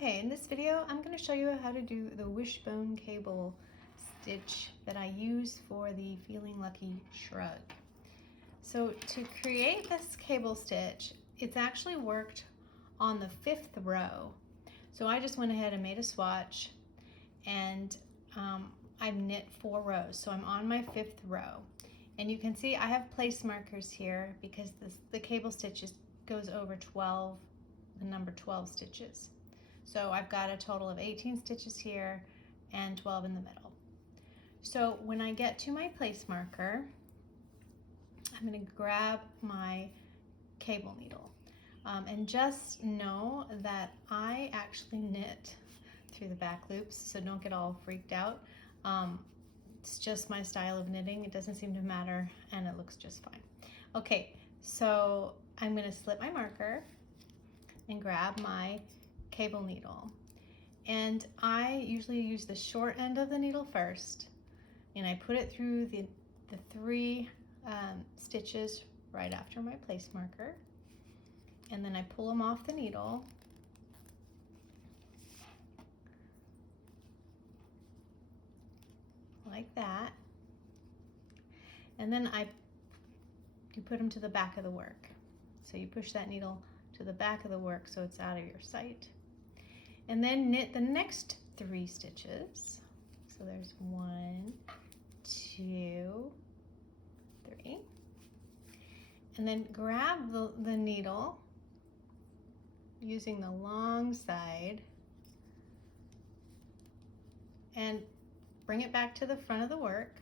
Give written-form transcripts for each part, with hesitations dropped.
Okay, in this video, I'm going to show you how to do the wishbone cable stitch that I use for the Feeling Lucky Shrug. So to create this cable stitch, it's actually worked on the 5th row. So I just went ahead and made a swatch, and I've knit 4 rows. So I'm on my 5th row. And you can see I have place markers here because the cable stitch goes over 12, the number 12 stitches. So I've got a total of 18 stitches here and 12 in the middle. So when I get to my place marker, I'm going to grab my cable needle. And just know that I actually knit through the back loops, so don't get all freaked out. It's just my style of knitting. It doesn't seem to matter, and it looks just fine. Okay, so I'm going to slip my marker and grab my cable needle, and I usually use the short end of the needle first, and I put it through the 3 stitches right after my place marker, and then I pull them off the needle like that, and then you put them to the back of the work. So you push that needle to the back of the work so it's out of your sight. And then knit the next 3 stitches. So there's 1, 2, 3. And then grab the needle using the long side and bring it back to the front of the work.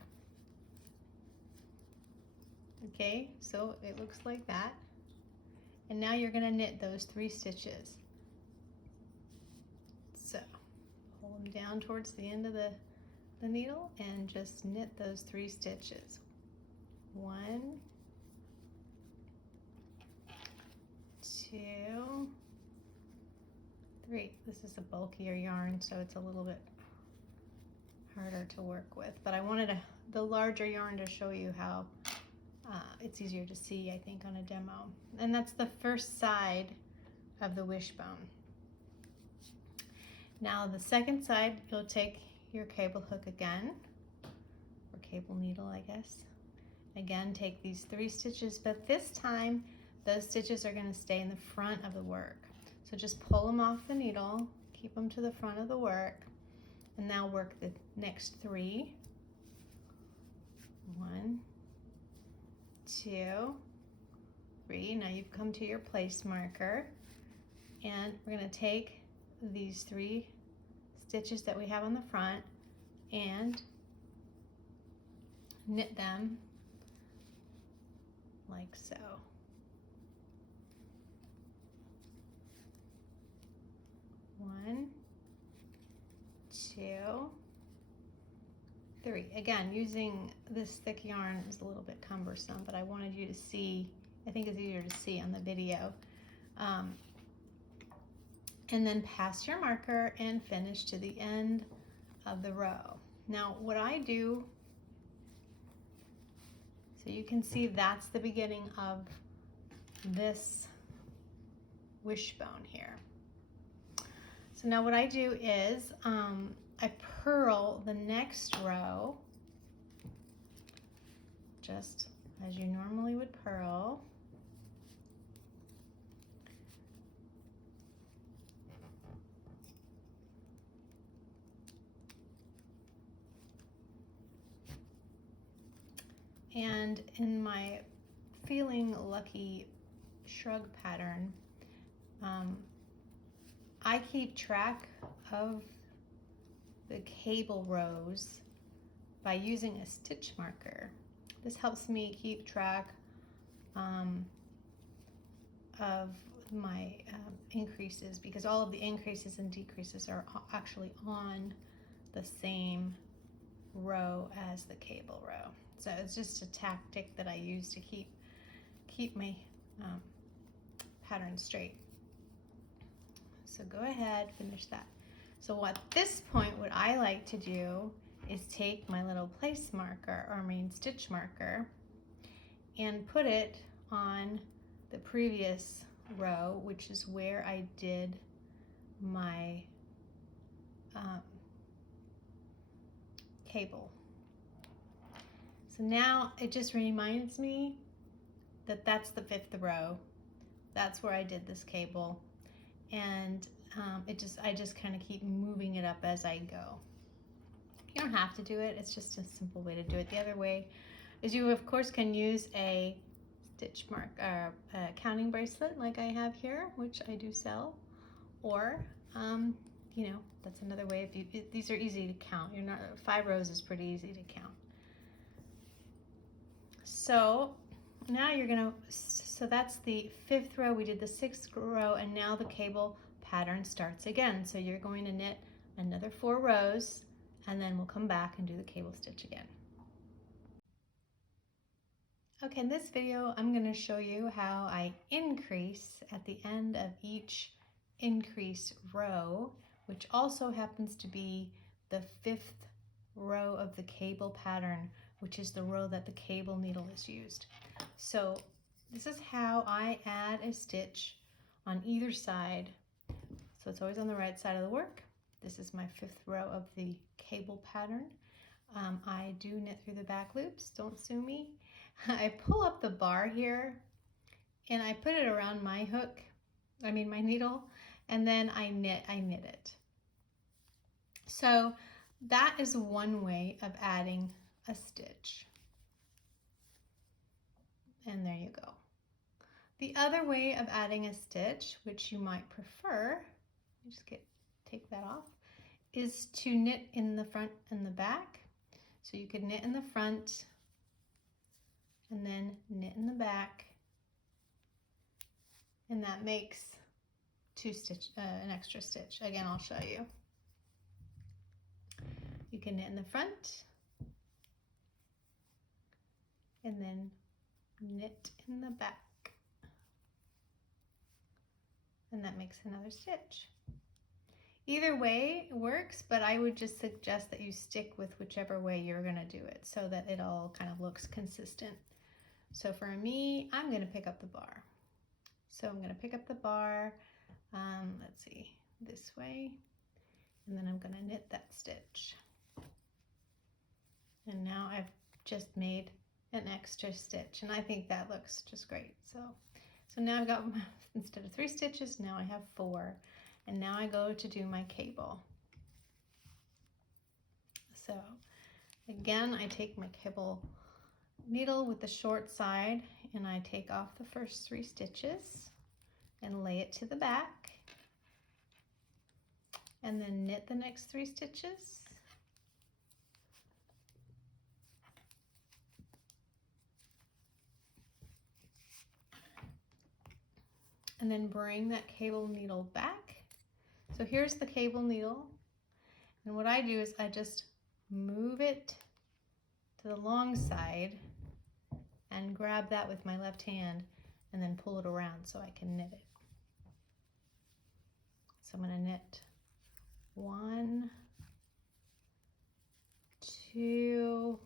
Okay, so it looks like that. And now you're going to knit those 3 stitches. So pull them down towards the end of the needle and just knit those 3 stitches. 1, 2, 3. This is a bulkier yarn, so it's a little bit harder to work with, but I wanted the larger yarn to show you how it's easier to see, I think, on a demo. And that's the first side of the wishbone. Now the second side, you'll take your cable hook again, or cable needle, I guess. Again, take these 3 stitches, but this time those stitches are going to stay in the front of the work. So just pull them off the needle, keep them to the front of the work, and now work the next 3. 1, 2, 3. Now you've come to your place marker, and we're going to take these 3 stitches that we have on the front and knit them like so. 1, 2, 3. Again, using this thick yarn is a little bit cumbersome, but I wanted you to see, I think it's easier to see on the video. And then pass your marker and finish to the end of the row. Now what I do, so you can see that's the beginning of this wishbone here. So now what I do is I purl the next row just as you normally would purl. And in my Feeling Lucky Shrug pattern, I keep track of the cable rows by using a stitch marker. This helps me keep track of my increases, because all of the increases and decreases are actually on the same row as the cable row. So it's just a tactic that I use to keep my pattern straight. So go ahead, finish that. So at this point, what I like to do is take my little place marker or main stitch marker and put it on the previous row, which is where I did my cable. So now it just reminds me that that's the 5th row. That's where I did this cable, and I just kind of keep moving it up as I go. You don't have to do it, it's just a simple way to do it. The other way is you of course can use a stitch mark or a counting bracelet like I have here, which I do sell, or you know, that's another way. These are easy to count. You're not 5 rows is pretty easy to count. So now you're gonna, so that's the 5th row. We did the 6th row, and now the cable pattern starts again. So you're going to knit another 4 rows, and then we'll come back and do the cable stitch again. Okay, in this video, I'm going to show you how I increase at the end of each increase row, which also happens to be the 5th row of the cable pattern, which is the row that the cable needle is used. So this is how I add a stitch on either side. So it's always on the right side of the work. This is my 5th row of the cable pattern. I do knit through the back loops, don't sue me. I pull up the bar here and I put it around my hook, my needle, and then I knit it. So that is one way of adding a stitch. And there you go. The other way of adding a stitch, which you might prefer, just take that off, is to knit in the front and the back. So you could knit in the front and then knit in the back, and that makes an extra stitch. Again, I'll show you. You can knit in the front and then knit in the back, and that makes another stitch. Either way works, but I would just suggest that you stick with whichever way you're going to do it so that it all kind of looks consistent. So for me, I'm going to pick up the bar. So I'm going to pick up the bar, let's see, this way, and then I'm going to knit that stitch. And now I've just made an extra stitch, and I think that looks just great. So now I've got, instead of 3 stitches, now I have 4. And now I go to do my cable. So again, I take my cable needle with the short side, and I take off the first 3 stitches and lay it to the back, and then knit the next 3 stitches. And then bring that cable needle back. So here's the cable needle, and what I do is I just move it to the long side and grab that with my left hand and then pull it around so I can knit it. So I'm going to knit 1, 2,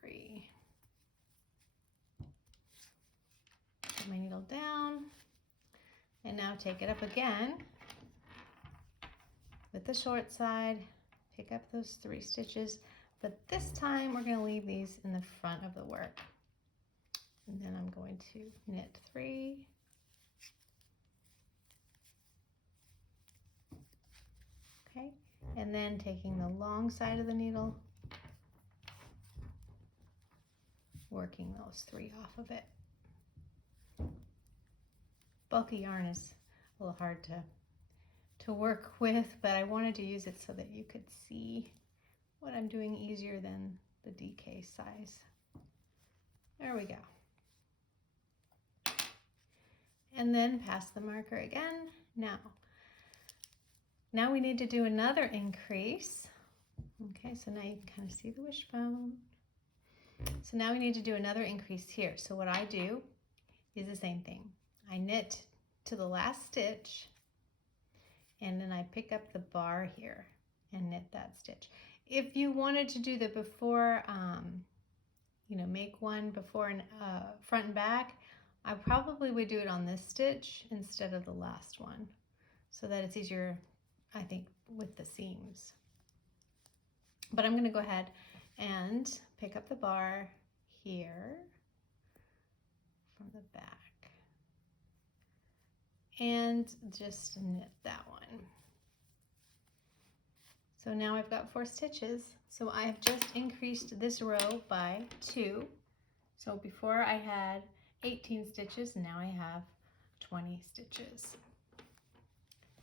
3. Put my needle down, and now take it up again with the short side, pick up those 3 stitches, but this time we're going to leave these in the front of the work. And then I'm going to knit 3, okay, and then taking the long side of the needle, working those 3 off of it. Bulky yarn is a little hard to work with, but I wanted to use it so that you could see what I'm doing easier than the DK size. There we go. And then pass the marker again. Now we need to do another increase. Okay, so now you can kind of see the wishbone. So now we need to do another increase here. So what I do is the same thing. I knit to the last stitch, and then I pick up the bar here and knit that stitch. If you wanted to do the before, you know, make one before and front and back, I probably would do it on this stitch instead of the last one. so that it's easier, I think, with the seams. But I'm going to go ahead and pick up the bar here from the back and just knit that one. So now I've got 4 stitches. So I have just increased this row by 2. So before I had 18 stitches, now I have 20 stitches.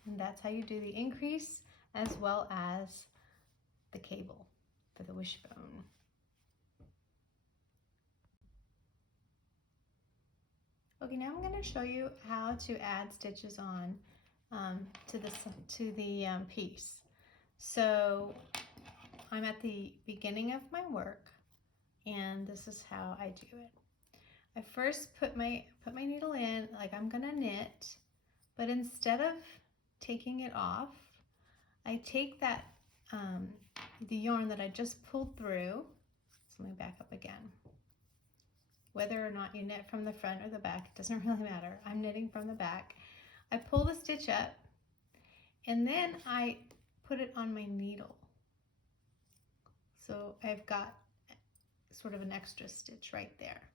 And that's how you do the increase as well as the cable for the wishbone. Okay, now I'm going to show you how to add stitches on to the piece. So I'm at the beginning of my work, and this is how I do it. I first put my needle in, like I'm gonna knit, but instead of taking it off, I take that the yarn that I just pulled through. So let me back up again. Whether or not you knit from the front or the back, it doesn't really matter. I'm knitting from the back. I pull the stitch up, and then I put it on my needle. So I've got sort of an extra stitch right there.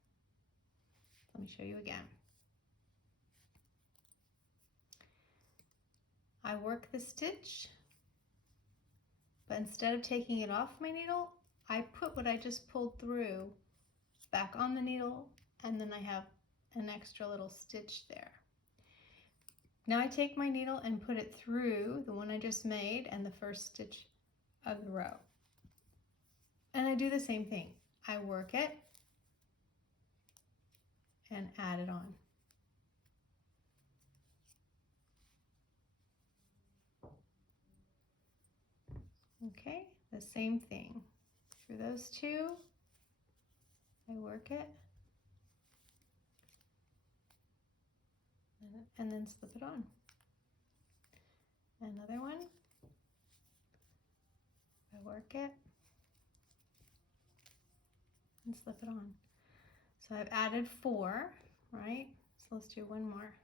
Let me show you again. I work the stitch, but instead of taking it off my needle, I put what I just pulled through back on the needle, and then I have an extra little stitch there. Now I take my needle and put it through the one I just made and the first stitch of the row. And I do the same thing. I work it and add it on. Okay, the same thing. Through those 2, I work it and then slip it on. Another one, I work it and slip it on. So I've added 4, right? So let's do one more.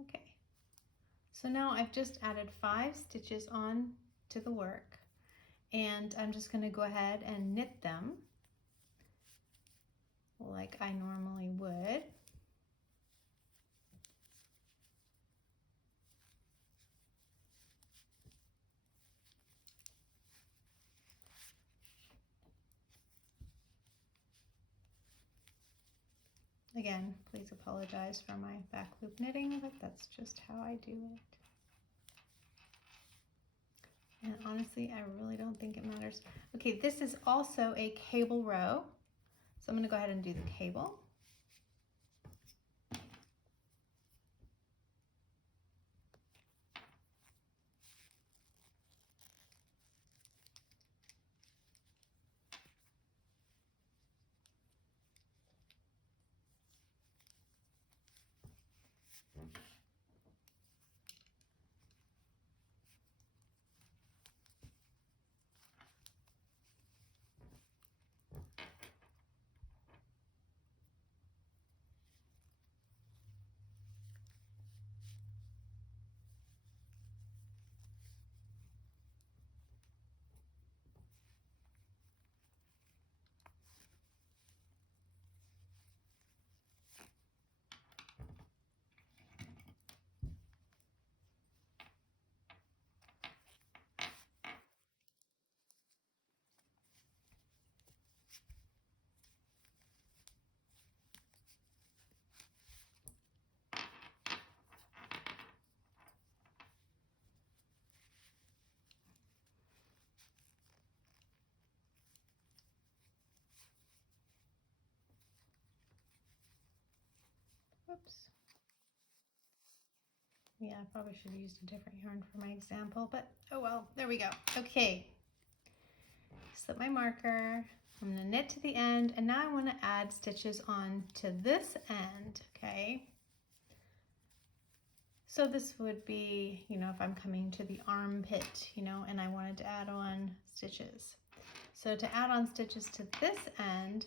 Okay, so now I've just added 5 stitches on to the work, and I'm just going to go ahead and knit them like I normally would. Again, please apologize for my back loop knitting, but that's just how I do it. And honestly, I really don't think it matters. Okay, this is also a cable row. So I'm going to go ahead and do the cable. Whoops. Yeah, I probably should have used a different yarn for my example, but oh well, there we go. Okay, slip my marker. I'm going to knit to the end, and now I want to add stitches on to this end, okay? So this would be, you know, if I'm coming to the armpit, you know, and I wanted to add on stitches. So to add on stitches to this end,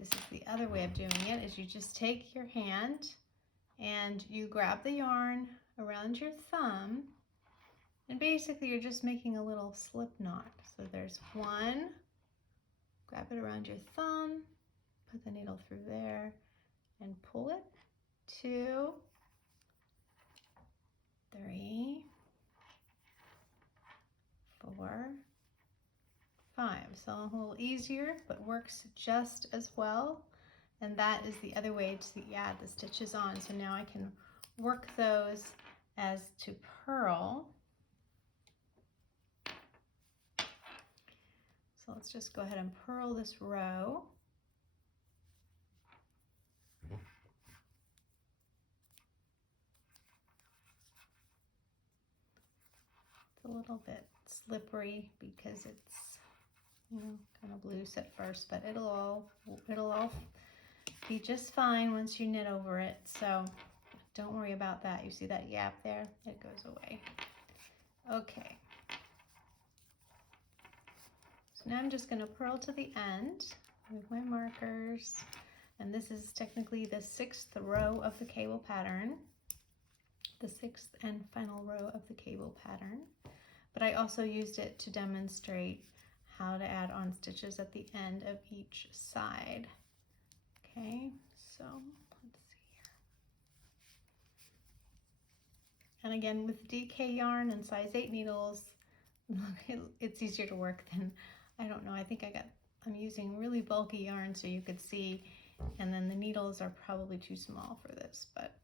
this is the other way of doing it, is you just take your hand and you grab the yarn around your thumb, and basically you're just making a little slip knot. So there's one, grab it around your thumb, put the needle through there and pull it. 2, 3, 4, 5. So a little easier, but works just as well. And that is the other way to add the stitches on. So now I can work those as to purl. So let's just go ahead and purl this row. It's a little bit slippery because it's, you know, kind of loose at first, but it'll all be just fine once you knit over it. So don't worry about that. You see that gap there? It goes away. Okay. So now I'm just going to purl to the end with my markers. And this is technically the 6th row of the cable pattern. The 6th and final row of the cable pattern. But I also used it to demonstrate how to add on stitches at the end of each side. Okay, so let's see here. And again, with DK yarn and size 8 needles, it's easier to work than, I don't know, I think I'm using really bulky yarn so you could see, and then the needles are probably too small for this, but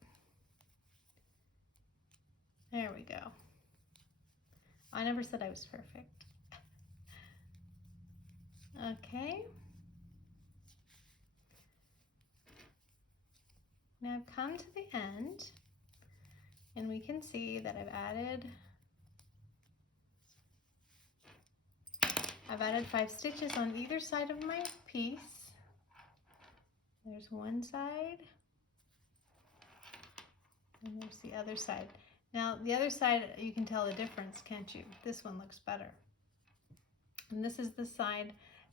there we go. I never said I was perfect. Okay. Now I've come to the end, and we can see that I've added 5 stitches on either side of my piece. There's one side, and there's the other side. Now the other side, you can tell the difference, can't you? This one looks better. And this is the side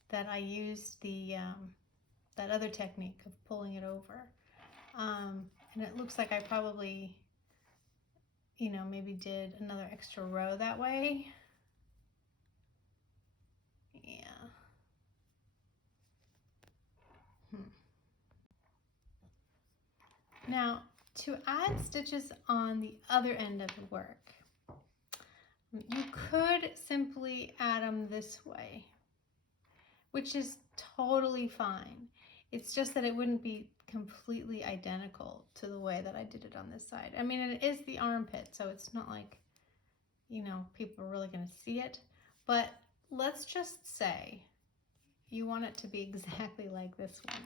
that I used that other technique of pulling it over. And it looks like I probably, you know, maybe did another extra row that way. Yeah. Now, to add stitches on the other end of the work, you could simply add them this way, which is totally fine. It's just that it wouldn't be completely identical to the way that I did it on this side. I mean, it is the armpit, so it's not like, you know, people are really going to see it. But let's just say you want it to be exactly like this one.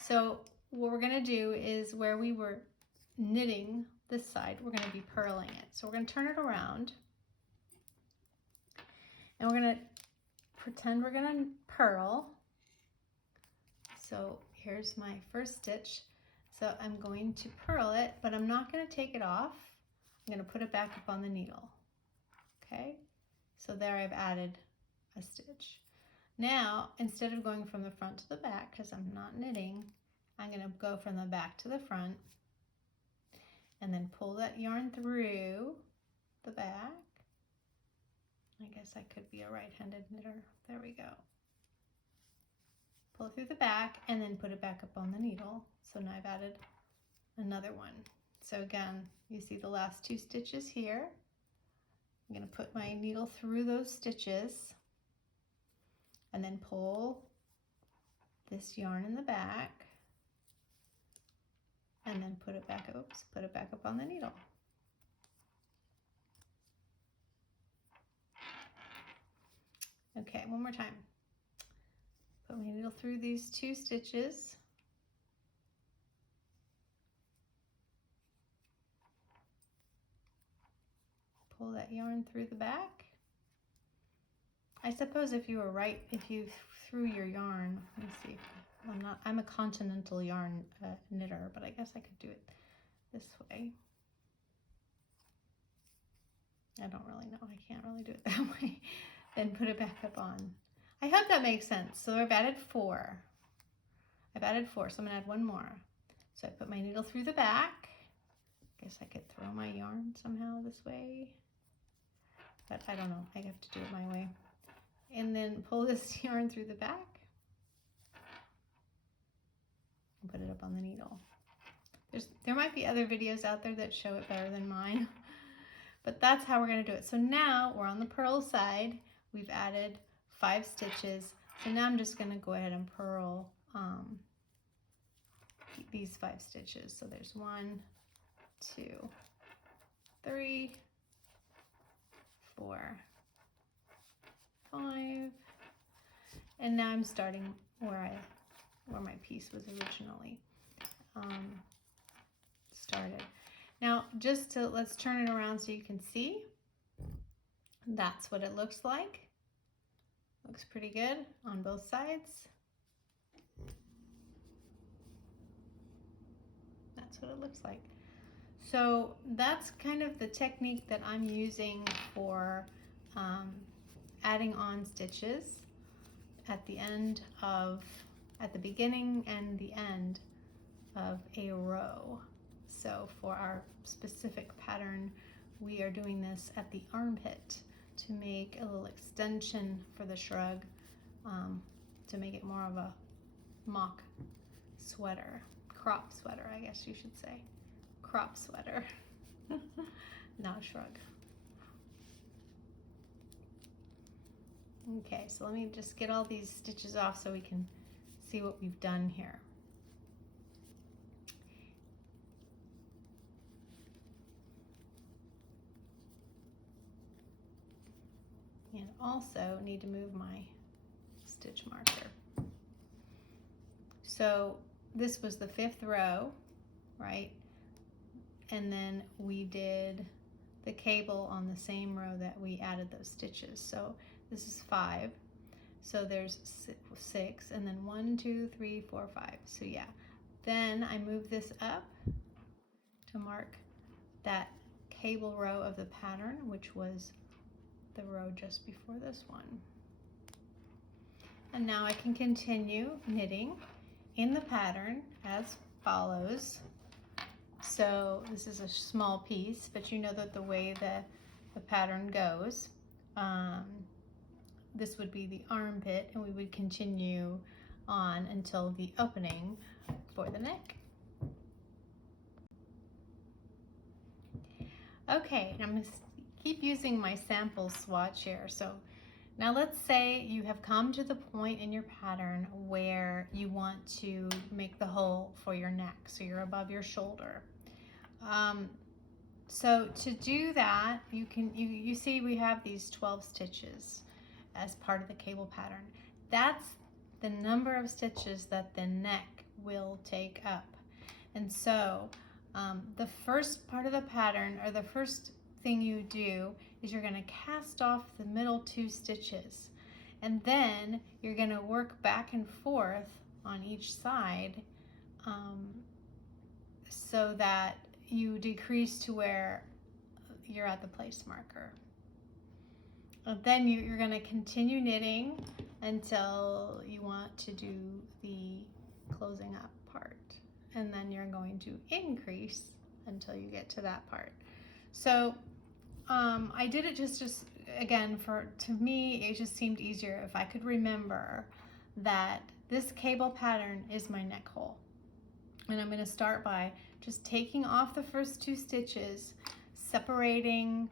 So what we're going to do is where we were knitting this side, we're going to be purling it. So we're going to turn it around, and we're going to pretend we're going to purl. So here's my first stitch. So I'm going to purl it, but I'm not going to take it off. I'm going to put it back up on the needle. Okay, so there I've added a stitch. Now, instead of going from the front to the back, because I'm not knitting, I'm going to go from the back to the front and then pull that yarn through the back. I guess I could be a right-handed knitter. There we go. Pull it through the back and then put it back up on the needle. So now I've added another one. So again, you see the last 2 stitches here. I'm going to put my needle through those stitches and then pull this yarn in the back and then put it back up on the needle. Okay, one more time. Put my needle through these 2 stitches. Pull that yarn through the back. I suppose if you threw your yarn, let me see. I'm a continental yarn knitter, but I guess I could do it this way. I don't really know. I can't really do it that way. Then put it back up on. I hope that makes sense. So I've added 4. I've added 4, so I'm going to add 1 more. So I put my needle through the back. Guess I could throw my yarn somehow this way. But I don't know. I have to do it my way. And then pull this yarn through the back. And put it up on the needle. There might be other videos out there that show it better than mine. But that's how we're going to do it. So now we're on the purl side. We've added 5 stitches. So now I'm just going to go ahead and purl these 5 stitches. So there's 1, 2, 3, 4, 5. And now I'm starting where my piece was originally started. Now let's turn it around so you can see. That's what it looks like. Looks pretty good on both sides. That's what it looks like. So that's kind of the technique that I'm using for adding on stitches at the beginning and the end of a row. So for our specific pattern, we are doing this at the armpit to make a little extension for the shrug, to make it more of a mock sweater, crop sweater, I guess you should say. Crop sweater, not a shrug. Okay, so let me just get all these stitches off so we can see what we've done here. And also need to move my stitch marker. So this was the 5th row, right? And then we did the cable on the same row that we added those stitches. So this is 5. So there's 6, and then 1, 2, 3, 4, 5. So yeah, then I move this up to mark that cable row of the pattern, which was the row just before this one. And now I can continue knitting in the pattern as follows. So this is a small piece, but you know that the way the pattern goes, this would be the armpit, and we would continue on until the opening for the neck. Okay, and I'm going to keep using my sample swatch here. So now let's say you have come to the point in your pattern where you want to make the hole for your neck, so you're above your shoulder. So to do that, you see we have these 12 stitches as part of the cable pattern. That's the number of stitches that the neck will take up. And so the first part of the pattern, or the first thing you do, is you're going to cast off the middle 2 stitches, and then you're going to work back and forth on each side so that you decrease to where you're at the place marker. And then you're going to continue knitting until you want to do the closing up part, and then you're going to increase until you get to that part. So I did it just again, to me it just seemed easier if I could remember that this cable pattern is my neck hole. And I'm going to start by just taking off the first 2 stitches, separating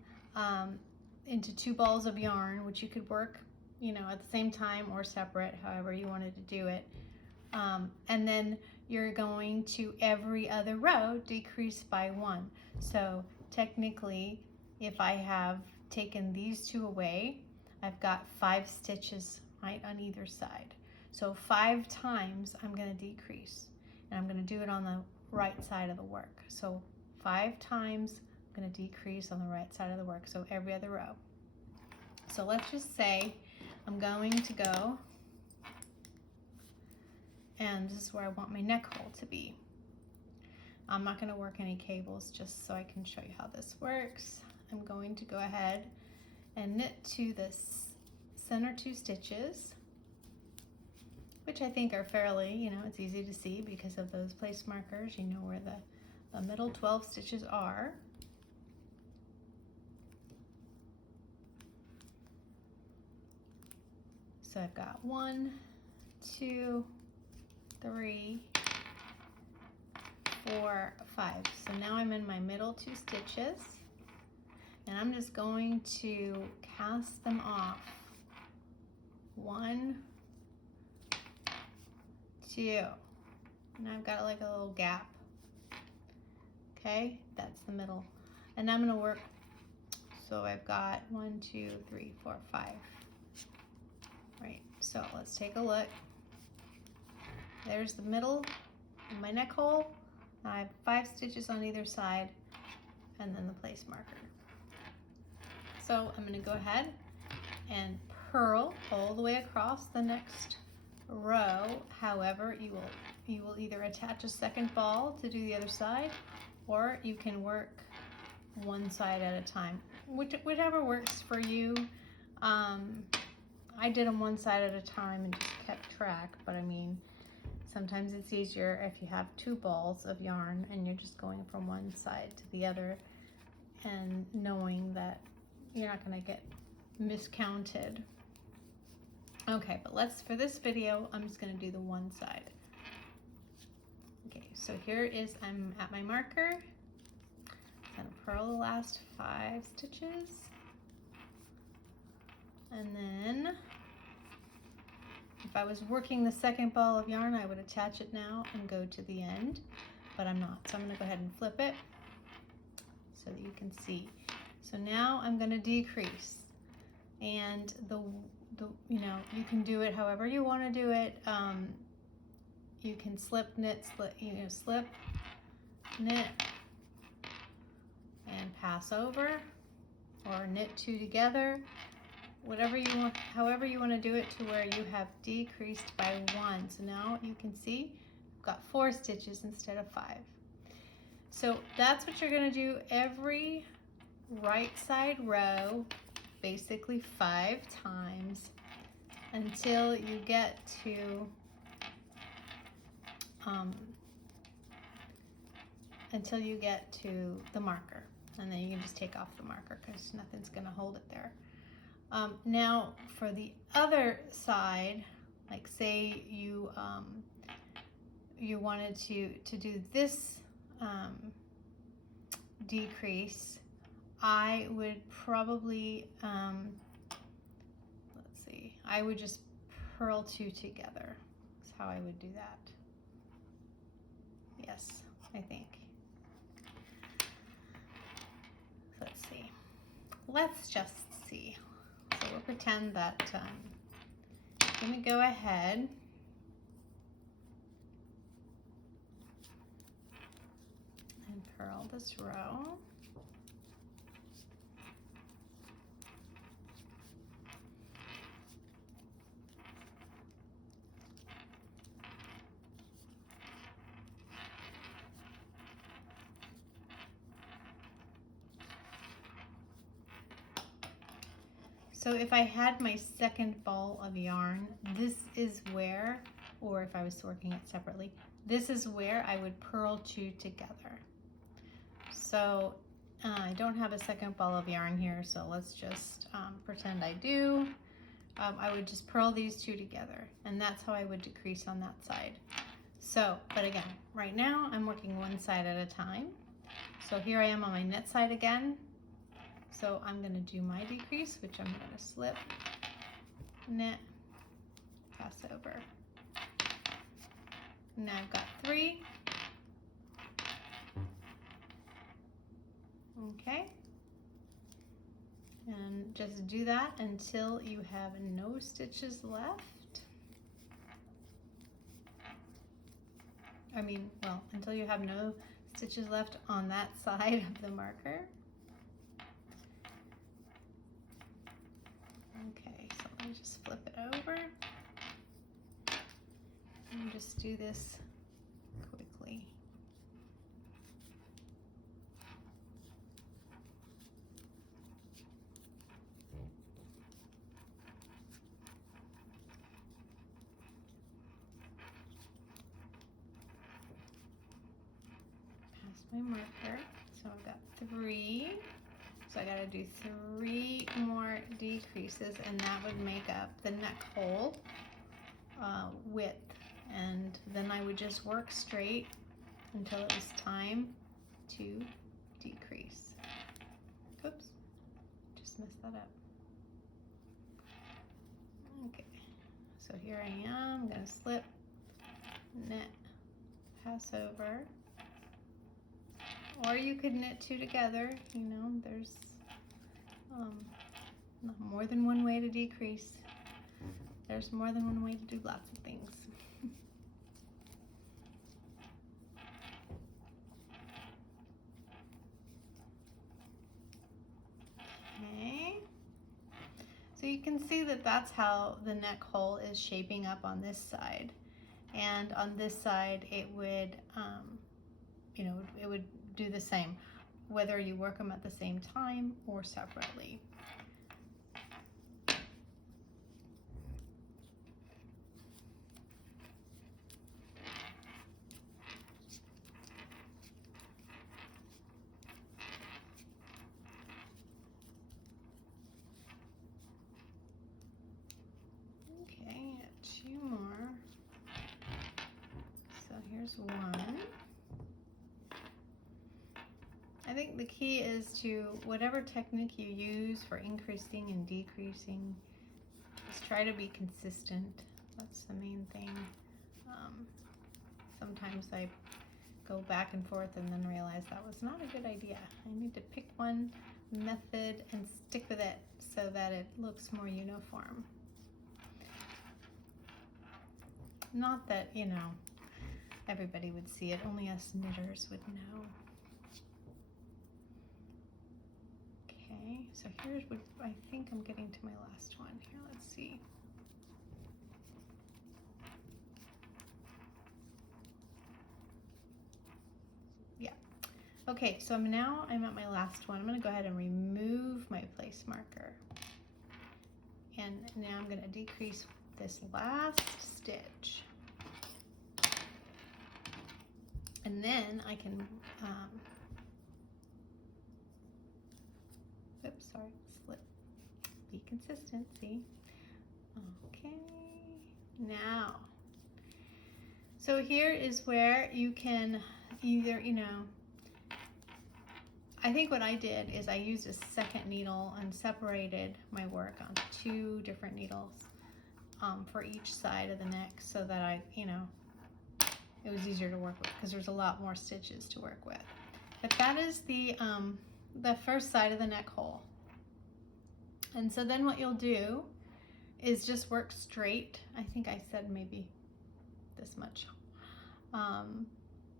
into 2 balls of yarn, which you could work, at the same time or separate, however you wanted to do it. And then you're going to every other row decrease by 1. So technically, if I have taken these 2 away, I've got 5 stitches right on either side. So 5 times I'm going to decrease, and I'm going to do it on the right side of the work. So 5 times I'm going to decrease on the right side of the work, so every other row. So let's just say I'm going to go, and this is where I want my neck hole to be. I'm not going to work any cables, just so I can show you how this works. I'm going to go ahead and knit to the center 2 stitches, which I think are fairly, you know, it's easy to see because of those place markers. You know where the middle 12 stitches are. So I've got 1, 2, 3, 4, 5. So now I'm in my middle 2 stitches, and I'm just going to cast them off. 1, 2, and I've got like a little gap. Okay, that's the middle, and I'm going to work. So I've got 1, 2, 3, 4, 5. Right, so let's take a look. There's the middle of my neck hole. I have 5 stitches on either side, and then the place marker. So I'm going to go ahead and purl all the way across the next row. However, you will either attach a second ball to do the other side, or you can work one side at a time, whichever works for you. I did them one side at a time and just kept track, but I mean, sometimes it's easier if you have 2 balls of yarn and you're just going from one side to the other and knowing that you're not going to get miscounted. Okay, but for this video, I'm just going to do the one side. Okay, so here is, I'm at my marker. I'm going to purl the last 5 stitches. And then, if I was working the second ball of yarn, I would attach it now and go to the end, but I'm not. So I'm going to go ahead and flip it so that you can see. So now I'm going to decrease, and you know, you can do it however you want to do it. You can slip, knit, slip, knit, and pass over, or knit 2 together. Whatever you want, however you want to do it to where you have decreased by 1. So now you can see I've got 4 stitches instead of 5. So that's what you're going to do every right side row, basically 5 times, until you get to the marker, and then you can just take off the marker because nothing's going to hold it there. Now for the other side, like say you wanted to do this decrease, I would probably, let's see, I would just purl 2 together. That's how I would do that. Yes, I think. Let's see. Let's just see. So we'll pretend that I'm going to go ahead and purl this row. So if I had my second ball of yarn, this is where, or if I was working it separately, this is where I would purl 2 together. So I don't have a second ball of yarn here, so let's just pretend I do. I would just purl these 2 together, and that's how I would decrease on that side. So, but again, right now I'm working one side at a time. So here I am on my knit side again. So I'm going to do my decrease, which I'm going to slip, knit, pass over. Now I've got 3. Okay. And just do that until you have no stitches left. Until you have no stitches left on that side of the marker. Okay, so let me just flip it over and just do this quickly. my marker. So I've got 3. So I got to do 3 more decreases, and that would make up the neck hole width. And then I would just work straight until it was time to decrease. Oops, just messed that up. Okay, so here I am. I'm going to slip, knit, pass over. Or you could knit 2 together, you know, there's more than one way to decrease. There's more than one way to do lots of things. Okay, so you can see that that's how the neck hole is shaping up on this side. And on this side it would, you know, it would do the same, whether you work them at the same time or separately. Okay, 2 more. So here's 1. I think the key is to, whatever technique you use for increasing and decreasing, just try to be consistent. That's the main thing. Sometimes I go back and forth and then realize that was not a good idea. I need to pick one method and stick with it so that it looks more uniform. Not that, you know, everybody would see it, only us knitters would know. Okay, so here's what I think I'm getting to my last one. Here, let's see. Yeah. Okay, so now I'm at my last one. I'm going to go ahead and remove my place marker. And now I'm going to decrease this last stitch. And then I can, oops, sorry, slip. Be consistent, see? Okay, now. So here is where you can either, you know, I think what I did is I used a second needle and separated my work on 2 different needles for each side of the neck so that I, you know, it was easier to work with because there's a lot more stitches to work with. But that is the first side of the neck hole. And so then what you'll do is just work straight. I think I said maybe this much.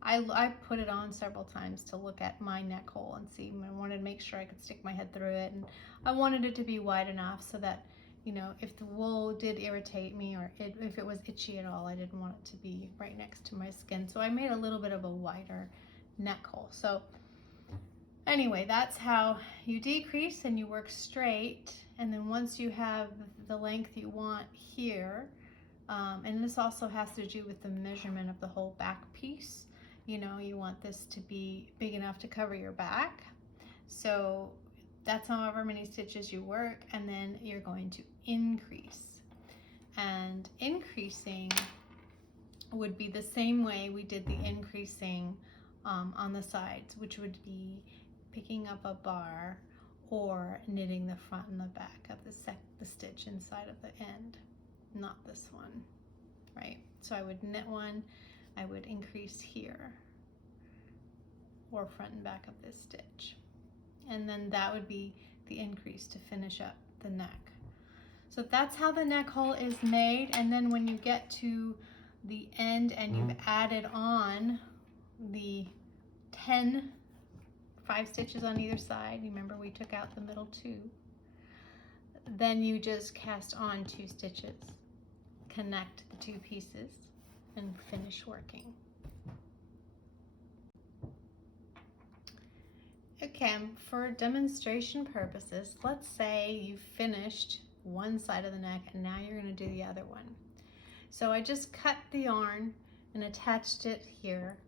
I put it on several times to look at my neck hole and see. I wanted to make sure I could stick my head through it, and I wanted it to be wide enough so that, you know, if the wool did irritate me or if it was itchy at all, I didn't want it to be right next to my skin. So I made a little bit of a wider neck hole. So anyway, that's how you decrease and you work straight. And then once you have the length you want here, and this also has to do with the measurement of the whole back piece. You know, you want this to be big enough to cover your back. So that's however many stitches you work, and then you're going to increase. And increasing would be the same way we did the increasing on the sides, which would be picking up a bar or knitting the front and the back of the stitch inside of the end, not this one, right? So I would knit one, I would increase here, or front and back of this stitch. And then that would be the increase to finish up the neck. So that's how the neck hole is made. And then when you get to the end and you've added on the 5 stitches on either side, remember we took out the middle 2, then you just cast on 2 stitches, connect the 2 pieces, and finish working. Okay, for demonstration purposes, let's say you finished one side of the neck and now you're going to do the other one. So I just cut the yarn and attached it here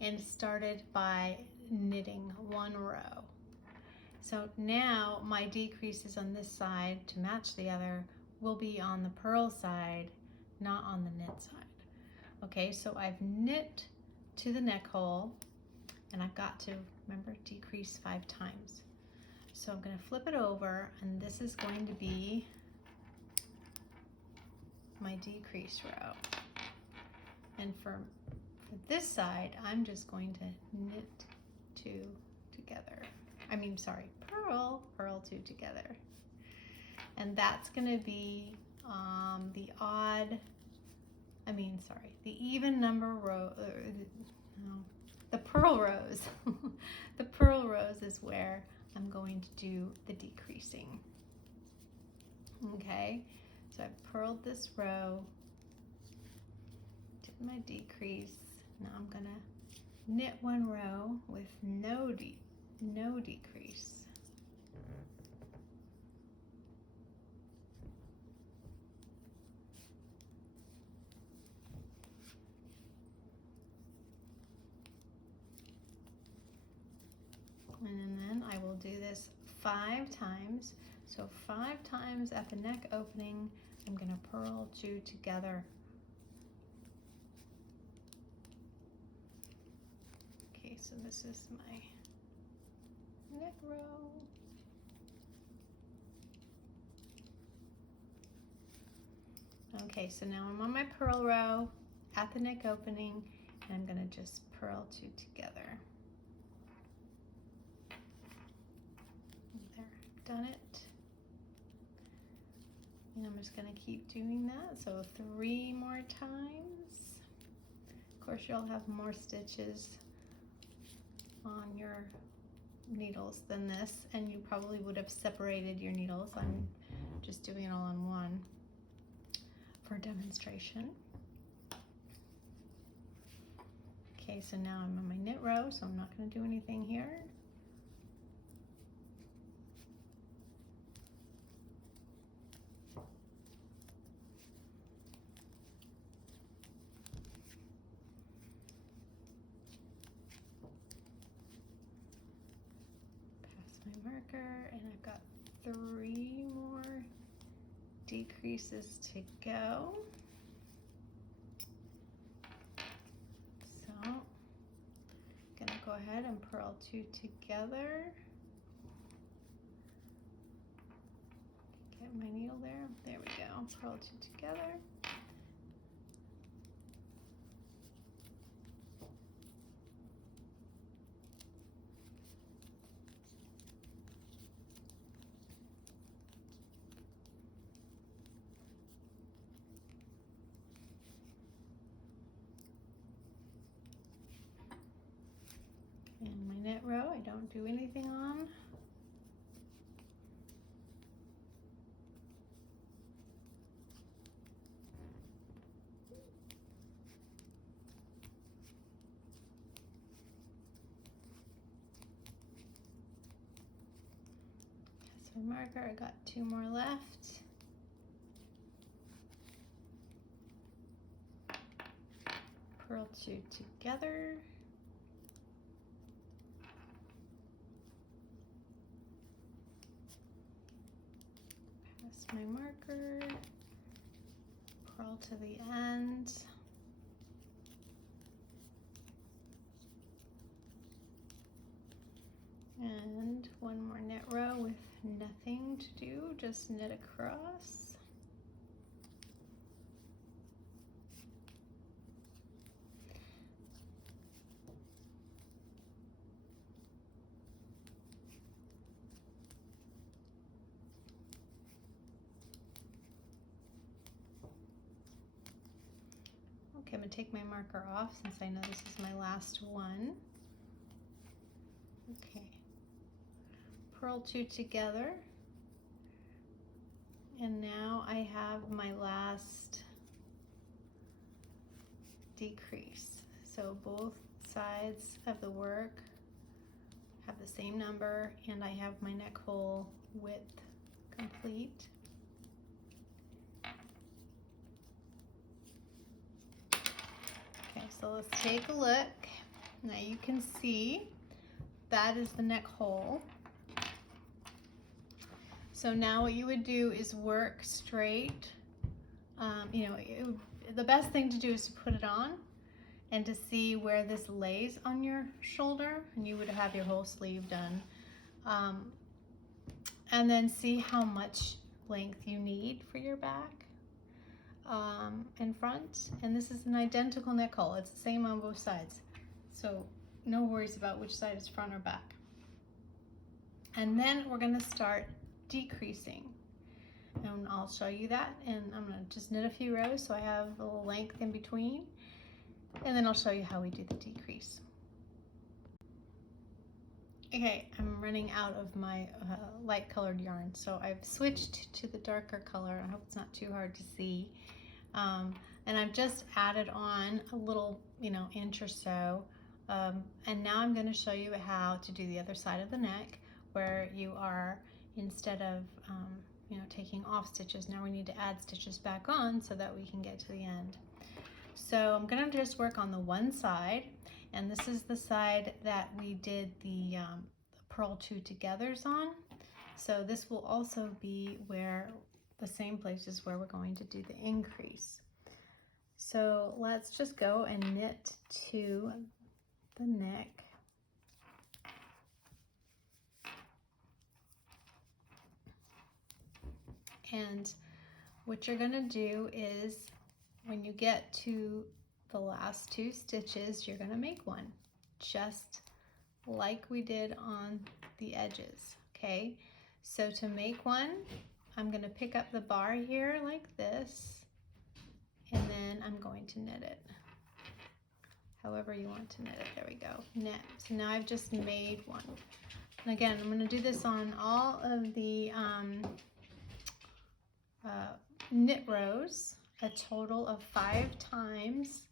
and started by knitting one row. So now my decreases on this side to match the other will be on the purl side, not on the knit side. Okay, so I've knit to the neck hole and I've got to, remember, decrease 5 times. So I'm going to flip it over and this is going to be my decrease row. And for this side, I'm just going to knit 2 together. Purl 2 together. And that's going to be the even number row, the purl rows. The purl rows is where I'm going to do the decreasing. Okay, so I've purled this row, did my decrease. Now I'm going to knit one row with no decrease. And then I will do this 5 times. So 5 times at the neck opening, I'm going to purl 2 together. Okay, so this is my neck row. Okay, so now I'm on my purl row at the neck opening, and I'm going to just purl 2 together. There, I've done it. And I'm just going to keep doing that, so 3 more times. Of course, you'll have more stitches on your needles than this, and you probably would have separated your needles. I'm just doing it all on one for demonstration. Okay, so now I'm on my knit row, so I'm not going to do anything here. Marker, and I've got 3 more decreases to go. So I'm gonna go ahead and purl 2 together. Get my needle there. There we go. Purl 2 together. And my knit row, I don't do anything on. That's my marker, I got 2 more left. Purl 2 together. My marker, purl to the end, and 1 more knit row with nothing to do, just knit across. Okay, I'm going to take my marker off since I know this is my last one. Okay, purl 2 together, and now I have my last decrease. So both sides of the work have the same number, and I have my neck hole width complete. Okay, so let's take a look. Now you can see that is the neck hole. So now what you would do is work straight. You know, the best thing to do is to put it on and to see where this lays on your shoulder, and you would have your whole sleeve done. And then see how much length you need for your back and front. And this is an identical neck hole. It's the same on both sides. So no worries about which side is front or back. And then we're gonna start decreasing. And I'll show you that. And I'm gonna just knit a few rows so I have a little length in between. And then I'll show you how we do the decrease. Okay, I'm running out of my light colored yarn, so I've switched to the darker color. I hope it's not too hard to see. And I've just added on a little, you know, inch or so. And now I'm going to show you how to do the other side of the neck, where you are, instead of, you know, taking off stitches, now we need to add stitches back on so that we can get to the end. So I'm going to just work on the one side. And this is the side that we did the purl 2 togethers on. So this will also be where the same places where we're going to do the increase. So let's just go and knit to the neck. And what you're going to do is, when you get to the last 2 stitches, you're going to make one, just like we did on the edges. Okay, so to make one, I'm going to pick up the bar here like this, and then I'm going to knit it however you want to knit it. There we go, knit. So now I've just made one. And again, I'm going to do this on all of the knit rows, a total of 5 times.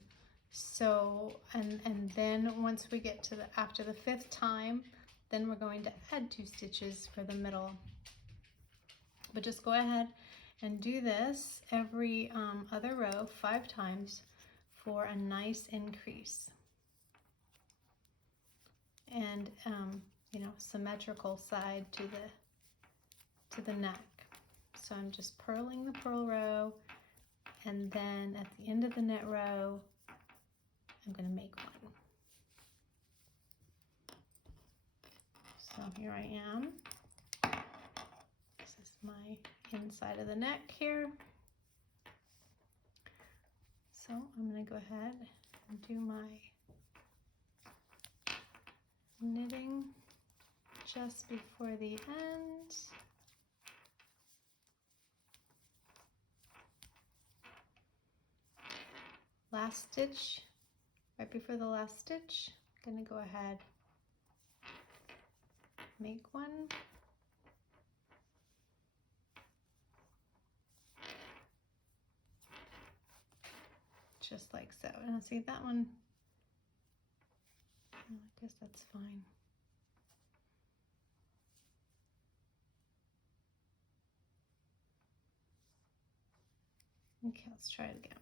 So, and then once we get to after the 5th time, then we're going to add 2 stitches for the middle. But just go ahead and do this every other row 5 times for a nice increase. And you know, symmetrical side to the neck. So I'm just purling the purl row, and then at the end of the knit row, I'm going to make one. So here I am. This is my inside of the neck here. So I'm going to go ahead and do my knitting just before the end. Last stitch, right before the last stitch, I'm going to go ahead, make one. Just like so. And I'll see that one, I guess that's fine. Okay, let's try it again.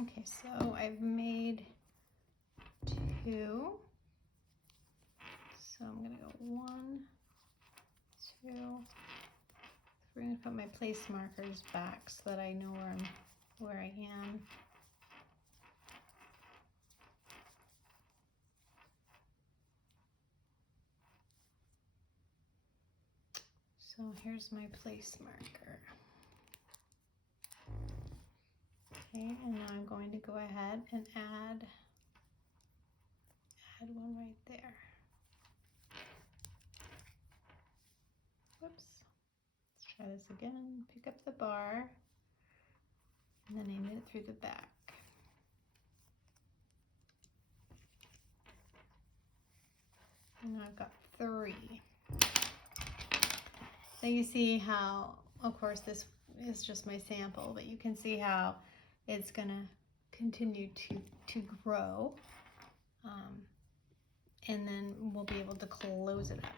Okay, so I've made 2. So I'm going to go 1, 2, 3. I'm going to put my place markers back so that I know where I am. So here's my place marker. Okay, and now I'm going to go ahead and add one right there. Whoops. Let's try this again. Pick up the bar, and then I knit it through the back. and I've got 3. Now you see how, of course, this is just my sample, but you can see how it's gonna continue to grow, and then we'll be able to close it up.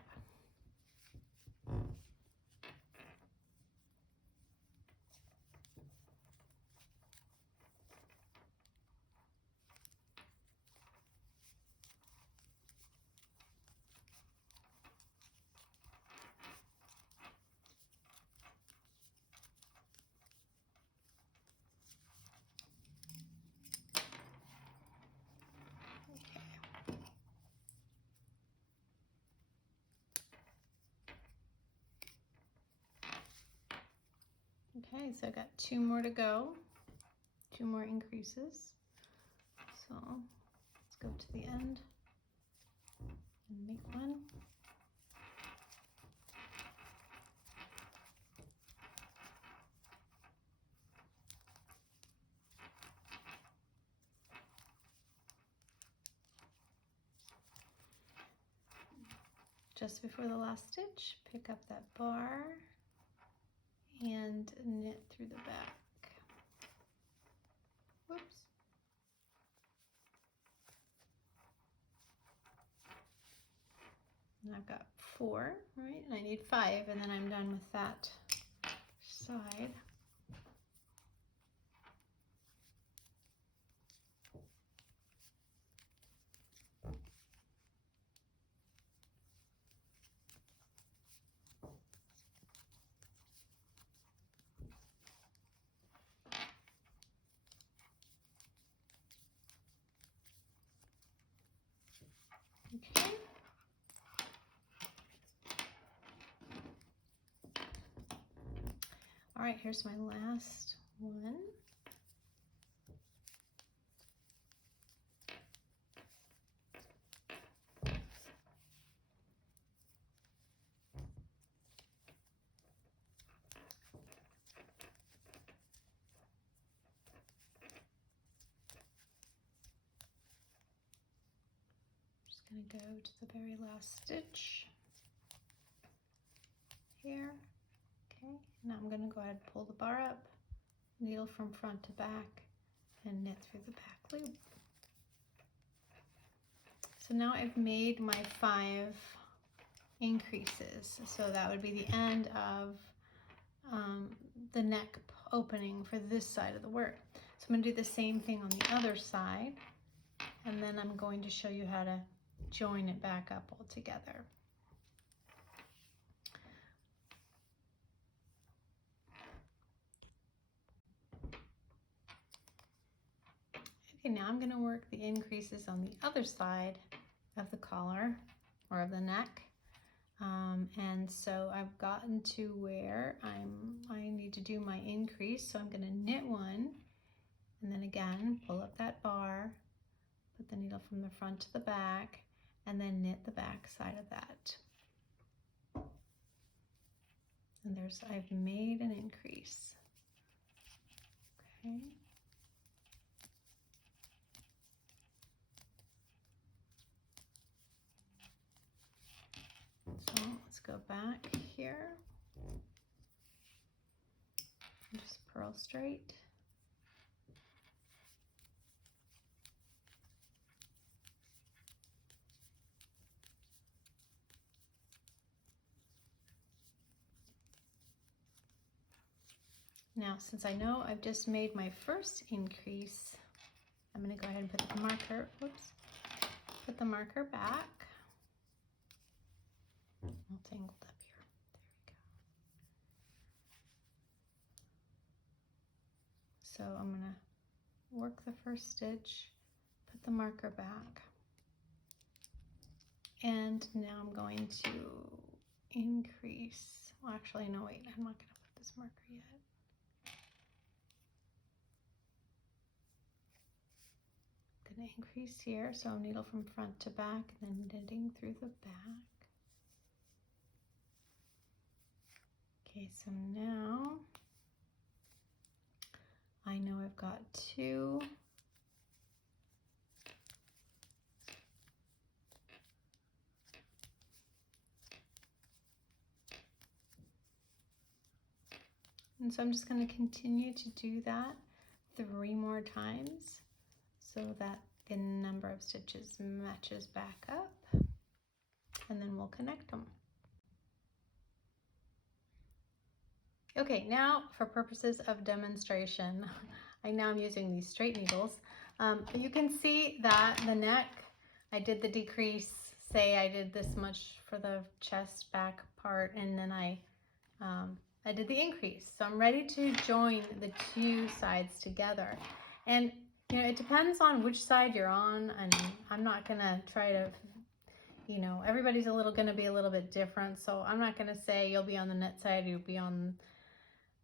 Okay, so I got 2 more to go, 2 more increases. So let's go to the end and make one. Just before the last stitch, pick up that bar and knit through the back. Whoops. And I've got 4, right? And I need 5, and then I'm done with that side. Okay. All right, here's my last one. Going to go to the very last stitch here. Okay, now I'm going to go ahead and pull the bar up, needle from front to back, and knit through the back loop. So now I've made my 5 increases. So that would be the end of the neck opening for this side of the work. So I'm going to do the same thing on the other side, and then I'm going to show you how to join it back up all together. Okay, now I'm going to work the increases on the other side of the collar or of the neck. And so I've gotten to where I need to do my increase. So I'm going to knit 1, and then again pull up that bar, put the needle from the front to the back, and then knit the back side of that. And I've made an increase. Okay. So let's go back here. Just purl straight. Now, since I know I've just made my first increase, I'm going to go ahead and put the marker, put the marker back. All tangled up here. There we go. So I'm going to work the first stitch, put the marker back, and now I'm going to increase. Well, actually, no, wait, I'm not going to put this marker yet. Going to increase here, so needle from front to back, and then knitting through the back. Okay, so now I know I've got 2 And so I'm just going to continue to do that 3 more times so that the number of stitches matches back up, and then we'll connect them. Okay, now for purposes of demonstration, I'm using these straight needles. You can see that the neck, I did the decrease, say I did this much for the chest back part, and then I did the increase. So I'm ready to join the 2 sides together. And you know, it depends on which side you're on, and I'm not gonna try to, you know, everybody's gonna be a little bit different, so I'm not gonna say you'll be on the knit side, you'll be on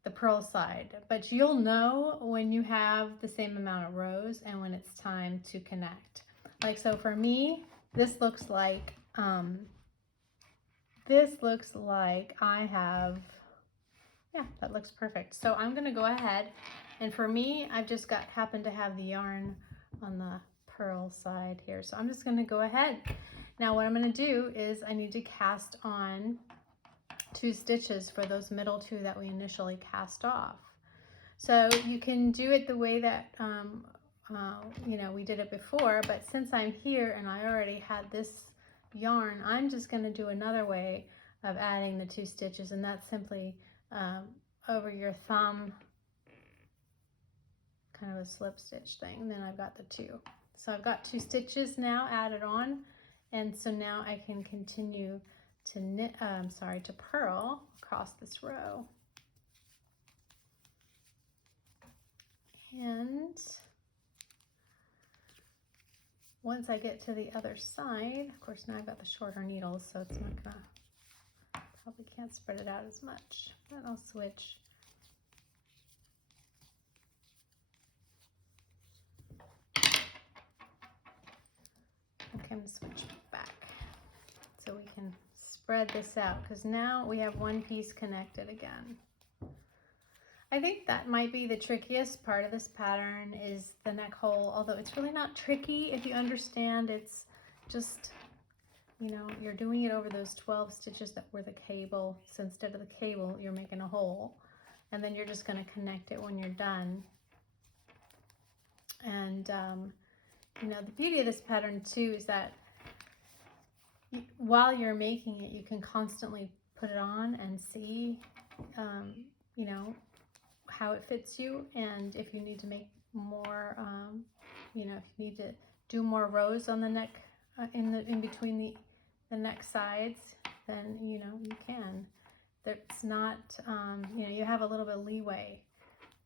the purl side, but you'll know when you have the same amount of rows and when it's time to connect. Like, so for me, this looks like I have, yeah, that looks perfect. So I'm gonna go ahead, and for me, I've just happened to have the yarn on the purl side here. So I'm just gonna go ahead. Now what I'm gonna do is I need to cast on 2 stitches for those middle 2 that we initially cast off. So you can do it the way that you know, we did it before, but since I'm here and I already had this yarn, I'm just going to do another way of adding the 2 stitches, and that's simply over your thumb, kind of a slip stitch thing, and then I've got the 2. So I've got 2 stitches now added on, and so now I can continue to knit, to purl across this row. And once I get to the other side, of course now I've got the shorter needles, so it's not gonna, probably can't spread it out as much, but I'll switch. Okay, I'm gonna switch back so we can spread this out, because now we have one piece connected again. I think that might be the trickiest part of this pattern, is the neck hole, although it's really not tricky if you understand. It's just, you know, you're doing it over those 12 stitches that were the cable. So instead of the cable, you're making a hole, and then you're just going to connect it when you're done. And you know, the beauty of this pattern too is that while you're making it, you can constantly put it on and see, you know, how it fits you, and if you need to make more, you know, if you need to do more rows on the neck, in between the neck sides, then you know you can. That's not, you know, you have a little bit of leeway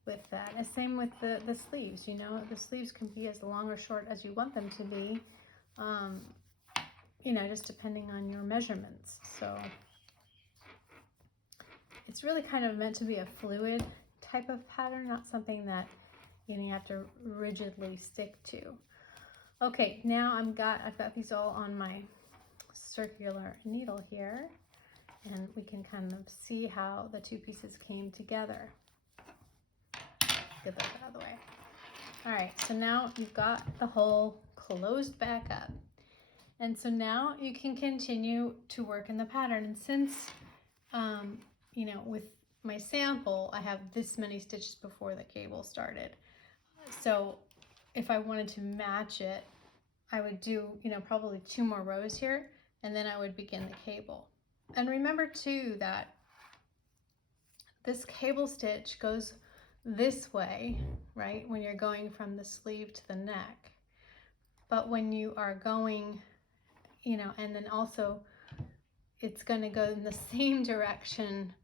with that. And same with the sleeves. You know, the sleeves can be as long or short as you want them to be, you know, just depending on your measurements. So it's really kind of meant to be a fluid type of pattern, not something that, you know, you have to rigidly stick to. Okay, now I've got these all on my circular needle here, and we can kind of see how the 2 pieces came together. Get those out of the way. All right, so now you've got the hole closed back up, and so now you can continue to work in the pattern. And since you know, with my sample, I have this many stitches before the cable started. So if I wanted to match it, I would do, you know, probably 2 more rows here, and then I would begin the cable. And remember too that this cable stitch goes this way, right, when you're going from the sleeve to the neck. But when you are going, you know, and then also it's going to go in the same direction,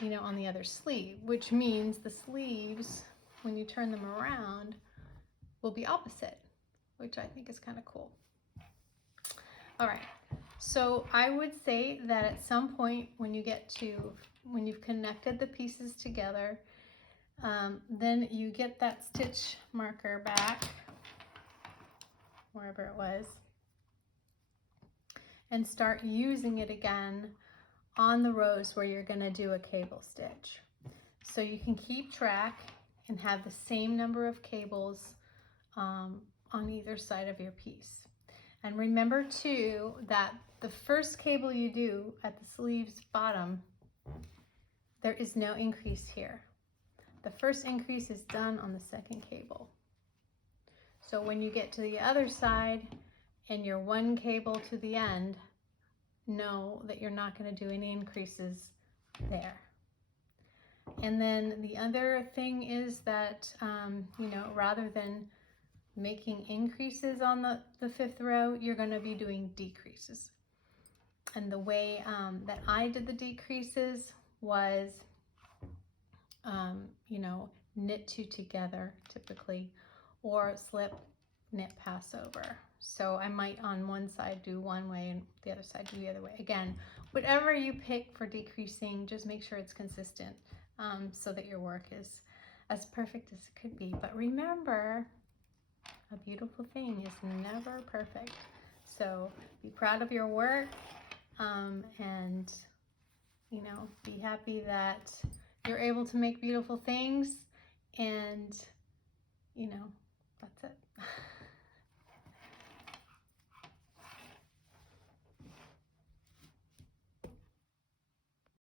you know, on the other sleeve, which means the sleeves, when you turn them around, will be opposite, which I think is kind of cool. All right, so I would say that at some point when you've connected the pieces together, then you get that stitch marker back, wherever it was, and start using it again on the rows where you're going to do a cable stitch. So you can keep track and have the same number of cables on either side of your piece. And remember too that the first cable you do at the sleeve's bottom, there is no increase here. the first increase is done on the second cable. So when you get to the other side and you're one cable to the end, know that you're not going to do any increases there. And then the other thing is that, you know, rather than making increases on the fifth row, you're going to be doing decreases. And the way that I did the decreases was, you know, knit two together typically, or slip, knit, pass over. So I might on one side do one way and the other side do the other way. Again, whatever you pick for decreasing, just make sure it's consistent, so that your work is as perfect as it could be. But remember, a beautiful thing is never perfect. So be proud of your work, and, you know, be happy that you're able to make beautiful things, and, you know,